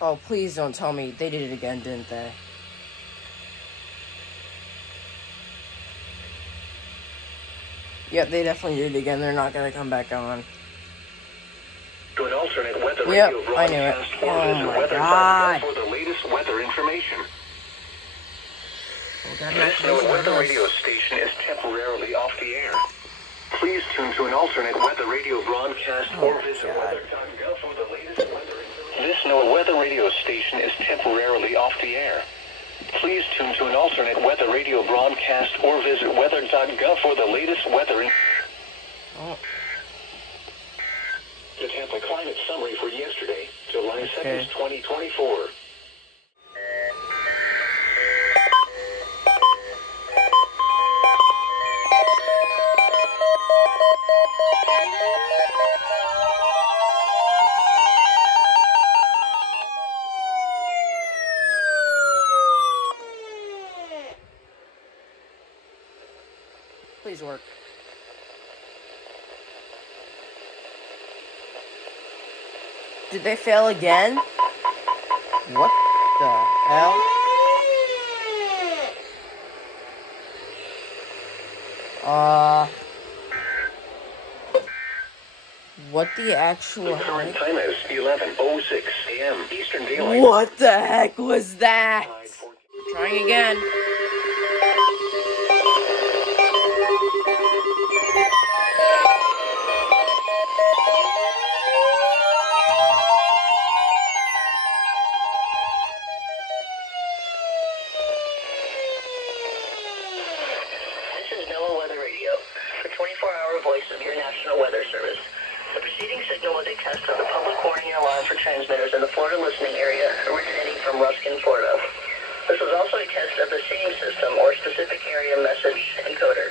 Oh, please don't tell me they did it again, didn't they? Yep, they definitely did it again. They're not gonna come back on. To an alternate weather Yep, radio I knew it. broadcast or Oh visit my weather.gov God. for the latest weather information. We got an This activation on weather this. radio station is temporarily off the air. Please tune to an alternate weather radio broadcast or visit weather.gov for the latest weather information. This weather radio station is temporarily off the air. Please tune to an alternate weather radio broadcast or visit weather.gov for the latest weather information. Oh. The Tampa climate summary for yesterday, July 2nd, Okay. 2024. Please work. Did they fail again? What the hell? What the actual The current heck? time is 11:06 a.m. Eastern Daylight. What the heck was that? Trying again. This is NOAA Weather Radio, the 24-hour voice of your National Weather Service. The preceding signal was a test of the public warning alarm for transmitters in the Florida listening area originating from Ruskin, Florida. This was also a test of the same system or specific area message encoder.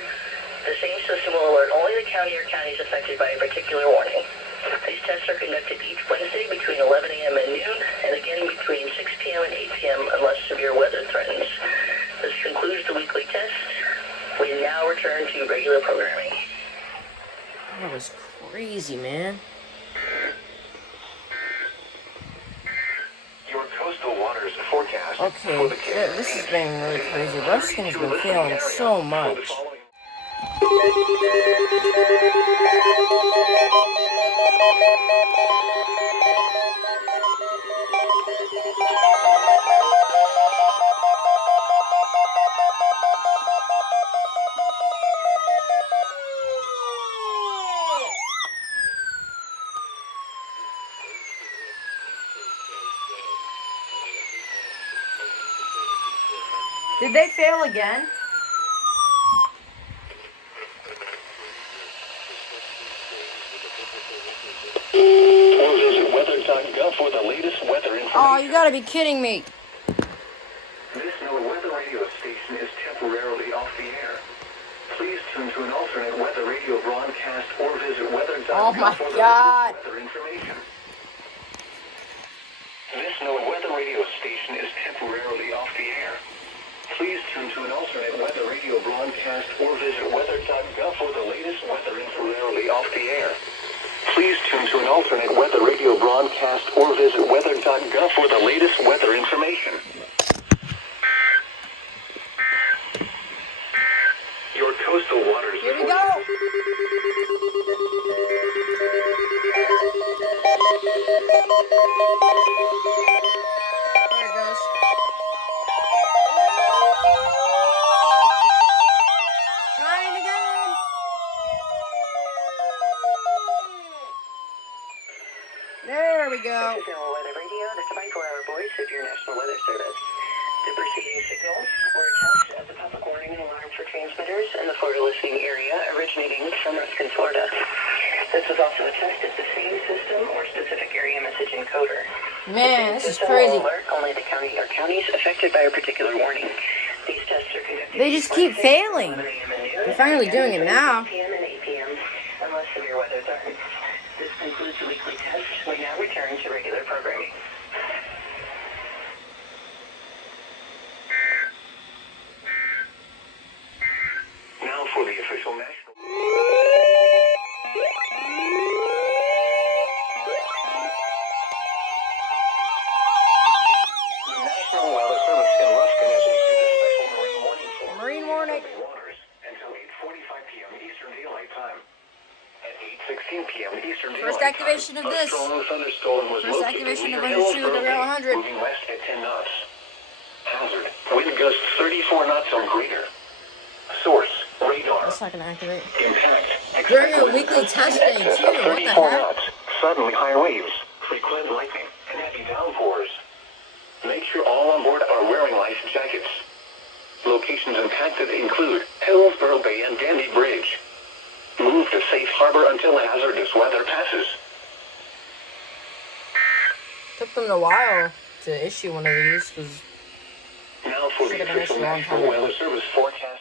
The same system will alert only the county or counties affected by a particular warning. These tests are conducted each Wednesday between 11 a.m. and noon, and again between 6 p.m. and 8 p.m. unless severe weather threatens. This concludes the weekly test. We now return to regular programming. That was crazy, man. Your coastal waters forecast Okay, for the this has been really crazy. Ruskin has been failing so much. Did they fail again? Or visit weather.gov for the latest weather information. Oh, you gotta be kidding me. This weather radio station is temporarily off the air. Please tune to an alternate weather radio broadcast or visit weather.gov Oh my for the God. latest weather information. This weather radio station is temporarily off the air. Please tune to an alternate weather radio broadcast or visit weather.gov for the latest weather temporarily off the air. Please tune to an alternate weather radio broadcast or visit weather.gov for the latest weather information. Your coastal waters. Here we go. There it goes. Trying again. There we go. This is NOAA Weather Radio, the 24-hour voice of your National Weather Service. The preceding signals were a test of the public warning and alarm for transmitters in the Florida listening area originating from Ruskin, Florida. This was also a test of the same system or specific area message encoder. Man, this is System crazy. will alert only the county or counties affected by a particular warning. These tests are conducted. They just keep failing. They're finally doing it now. 6 p.m. and 8 p.m. unless severe weather threatens. This concludes the weekly test. We now return to regular programming. Now for the official national. break. Waters until 8:45 p.m. Eastern Daylight Time. At 8:16 p.m. Eastern First Daylight activation Time, of this. a strong thunderstorm was First located activation of near Undershoot Hillsborough around Bay, 100. moving west at 10 knots. Hazard, wind gusts 34 knots or greater. Source, radar. That's not gonna activate. Impact. During a Expect weekly winds test in day, excess too. of What the 34 heck? knots. Suddenly high waves, frequent lightning, and heavy downpours. Make sure all on board are wearing life jackets. Locations impacted include Hillsborough Bay and Dandy Bridge. Move to safe harbor until hazardous weather passes. Took them a while to issue one of these because Now for the Should've been official issued a long National time ago. Weather Service forecast